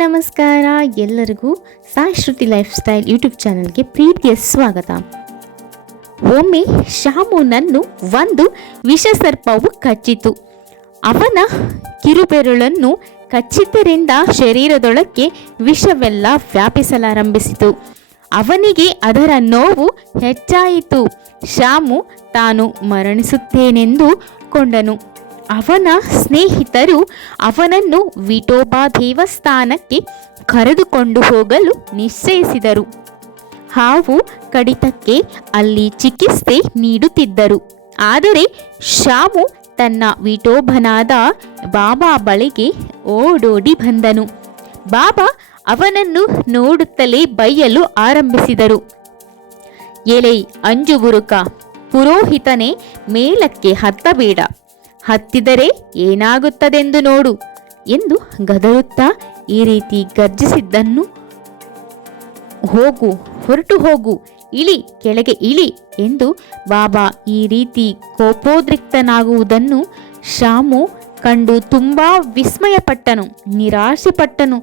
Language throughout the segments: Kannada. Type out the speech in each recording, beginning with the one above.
ನಮಸ್ಕಾರ. ಎಲ್ಲರಿಗೂ ಸಾಯಿ ಶ್ರುತಿ ಲೈಫ್ ಸ್ಟೈಲ್ ಯೂಟ್ಯೂಬ್ ಚಾನಲ್ಗೆ ಪ್ರೀತಿಯ ಸ್ವಾಗತ. ಒಮ್ಮೆ ಶಾಮುನನ್ನು ಒಂದು ವಿಷಸರ್ಪವು ಕಚ್ಚಿತು. ಅವನ ಕಿರುಬೆರಳನ್ನು ಕಚ್ಚಿದ್ದರಿಂದ ಶರೀರದೊಳಕ್ಕೆ ವಿಷವೆಲ್ಲ ವ್ಯಾಪಿಸಲಾರಂಭಿಸಿತು. ಅವನಿಗೆ ಅದರ ನೋವು ಹೆಚ್ಚಾಯಿತು. ಶಾಮು ತಾನು ಮರಣಿಸುತ್ತೇನೆಂದು ಕೊಂಡನು. ಅವನ ಸ್ನೇಹಿತರು ಅವನನ್ನು ವಿಠೋಬಾ ದೇವಸ್ಥಾನಕ್ಕೆ ಕರೆದುಕೊಂಡು ಹೋಗಲು ನಿಶ್ಚಯಿಸಿದರು. ಹಾವು ಕಡಿತಕ್ಕೆ ಅಲ್ಲಿ ಚಿಕಿತ್ಸೆ ನೀಡುತ್ತಿದ್ದರು. ಆದರೆ ಶಾಮು ತನ್ನ ವಿಠೋಬನಾದ ಬಾಬಾ ಬಳಿಗೆ ಓಡೋಡಿ ಬಂದನು. ಬಾಬಾ ಅವನನ್ನು ನೋಡುತ್ತಲೇ ಬೈಯಲು ಆರಂಭಿಸಿದರು. ಎಲೈ ಅಂಜುಬುರುಕ, ಪುರೋಹಿತನೇ, ಮೇಲಕ್ಕೆ ಹತ್ತಬೇಡ, ಹತ್ತಿದರೆ ಏನಾಗುತ್ತದೆಂದು ನೋಡು ಎಂದು ಗದರುತ್ತಾ ಈ ರೀತಿ ಗರ್ಜಿಸಿದ್ದನ್ನು, ಹೊರಟು ಹೋಗು, ಇಳಿ, ಕೆಳಗೆ ಇಳಿ ಎಂದು ಬಾಬಾ ಈ ರೀತಿ ಕೋಪೋದ್ರಿಕ್ತನಾಗುವುದನ್ನು ಶಾಮು ಕಂಡು ತುಂಬಾ ವಿಸ್ಮಯಪಟ್ಟನು, ನಿರಾಶೆಪಟ್ಟನು.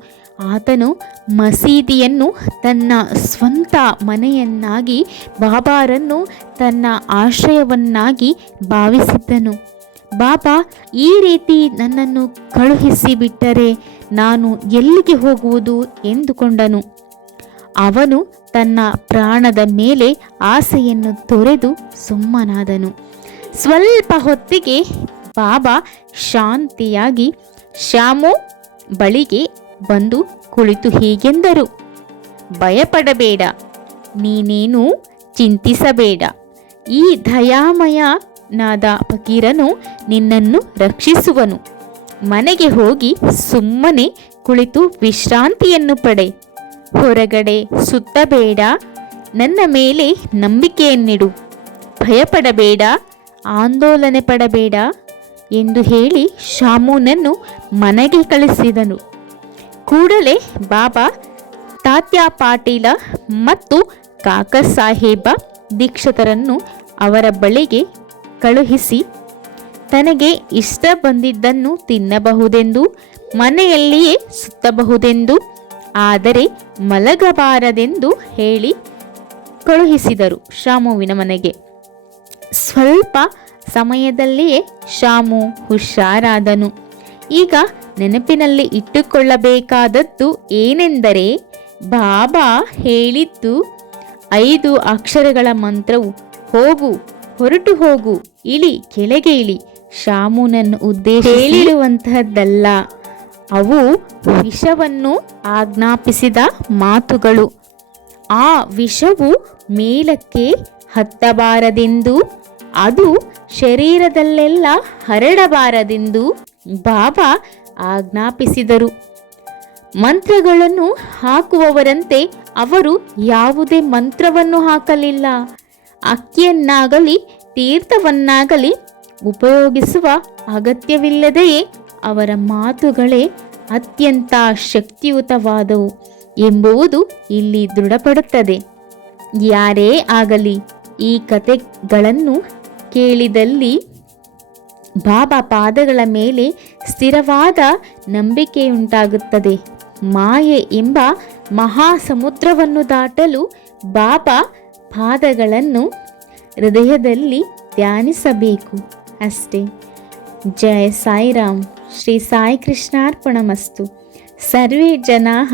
ಆತನು ಮಸೀದಿಯನ್ನು ತನ್ನ ಸ್ವಂತ ಮನೆಯನ್ನಾಗಿ, ಬಾಬಾರನ್ನು ತನ್ನ ಆಶ್ರಯವನ್ನಾಗಿ ಭಾವಿಸಿದ್ದನು. ಬಾಬಾ ಈ ರೀತಿ ನನ್ನನ್ನು ಕಳುಹಿಸಿ ಬಿಟ್ಟರೆ ನಾನು ಎಲ್ಲಿಗೆ ಹೋಗುವುದು ಎಂದುಕೊಂಡನು. ಅವನು ತನ್ನ ಪ್ರಾಣದ ಮೇಲೆ ಆಸೆಯನ್ನು ತೊರೆದು ಸುಮ್ಮನಾದನು. ಸ್ವಲ್ಪ ಹೊತ್ತಿಗೆ ಬಾಬಾ ಶಾಂತಿಯಾಗಿ ಶಾಮು ಬಳಿಗೆ ಬಂದು ಕುಳಿತು ಹೀಗೆಂದರು: ಭಯಪಡಬೇಡ, ನೀನೇನು ಚಿಂತಿಸಬೇಡ. ಈ ದಯಾಮಯನಾದ ಫಕೀರನು ನಿನ್ನನ್ನು ರಕ್ಷಿಸುವನು. ಮನೆಗೆ ಹೋಗಿ ಸುಮ್ಮನೆ ಕುಳಿತು ವಿಶ್ರಾಂತಿಯನ್ನು ಪಡೆ. ಹೊರಗಡೆ ಸುತ್ತಬೇಡ, ನನ್ನ ಮೇಲೆ ನಂಬಿಕೆಯನ್ನಿಡು, ಭಯಪಡಬೇಡ, ಆಂದೋಲನೆ ಪಡಬೇಡ ಎಂದು ಹೇಳಿ ಶಾಮುನನ್ನು ಮನೆಗೆ ಕಳಿಸಿದನು. ಕೂಡಲೇ ಬಾಬಾ ತಾತ್ಯಾ ಪಾಟೀಲ ಮತ್ತು ಕಾಕ ಸಾಹೇಬ ದೀಕ್ಷಿತರನ್ನು ಅವರ ಬಳಿಗೆ ಕಳುಹಿಸಿ ತನಗೆ ಇಷ್ಟ ಬಂದಿದ್ದನ್ನು ತಿನ್ನಬಹುದೆಂದು, ಮನೆಯಲ್ಲಿಯೇ ಸುತ್ತಬಹುದೆಂದು, ಆದರೆ ಮಲಗಬಾರದೆಂದು ಹೇಳಿ ಕಳುಹಿಸಿದರು ಶಾಮುವಿನ ಮನೆಗೆ. ಸ್ವಲ್ಪ ಸಮಯದಲ್ಲಿಯೇ ಶಾಮು ಹುಷಾರಾದನು. ಈಗ ನೆನಪಿನಲ್ಲಿ ಇಟ್ಟುಕೊಳ್ಳಬೇಕಾದದ್ದು ಏನೆಂದರೆ, ಬಾಬಾ ಹೇಳಿದ್ದು 5 ಅಕ್ಷರಗಳ ಮಂತ್ರವು ಹೋಗು, ಹೊರಟು ಹೋಗು, ಇಳಿ, ಕೆಳಗೆ ಇಳಿ ಶಾಮುನನ್ನು ಉದ್ದೇಶಿಸಿ ಹೇಳಿರುವಂತಹದ್ದಲ್ಲ. ಅವು ವಿಷವನ್ನು ಆಜ್ಞಾಪಿಸಿದ ಮಾತುಗಳು. ಆ ವಿಷವು ಮೇಲಕ್ಕೆ ಹತ್ತಬಾರದೆಂದು, ಅದು ಶರೀರದಲ್ಲೆಲ್ಲ ಹರಡಬಾರದೆಂದು ಬಾಬಾ ಆಜ್ಞಾಪಿಸಿದರು. ಮಂತ್ರಗಳನ್ನು ಹಾಕುವವರಂತೆ ಅವರು ಯಾವುದೇ ಮಂತ್ರವನ್ನು ಹಾಕಲಿಲ್ಲ. ಅಕ್ಕಿಯನ್ನಾಗಲಿ ತೀರ್ಥವನ್ನಾಗಲಿ ಉಪಯೋಗಿಸುವ ಅಗತ್ಯವಿಲ್ಲದೆಯೇ ಅವರ ಮಾತುಗಳೇ ಅತ್ಯಂತ ಶಕ್ತಿಯುತವಾದವು ಎಂಬುದು ಇಲ್ಲಿ ದೃಢಪಡುತ್ತದೆ. ಯಾರೇ ಆಗಲಿ ಈ ಕಥೆಗಳನ್ನು ಕೇಳಿದಲ್ಲಿ ಬಾಬಾ ಪಾದಗಳ ಮೇಲೆ ಸ್ಥಿರವಾದ ನಂಬಿಕೆಯುಂಟಾಗುತ್ತದೆ. ಮಾಯೆ ಎಂಬ ಮಹಾಸಮುದ್ರವನ್ನು ದಾಟಲು ಬಾಬಾ ಪಾದಗಳನ್ನು ಹೃದಯದಲ್ಲಿ ಧ್ಯಾನಿಸಬೇಕು ಅಷ್ಟೇ. ಜಯ ಸಾಯಿರಾಮ್. ಶ್ರೀ ಸಾಯಿ ಕೃಷ್ಣಾರ್ಪಣಮಸ್ತು. ಸರ್ವೇ ಜನಾಃ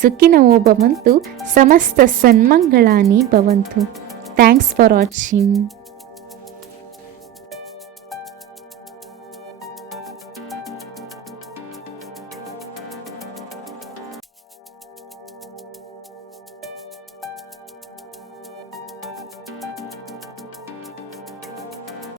ಸುಖಿನೋ ಭವಂತು. ಸಮಸ್ತ ಸನ್ಮಂಗಳಾನಿ ಭವಂತು. Thanks for watching.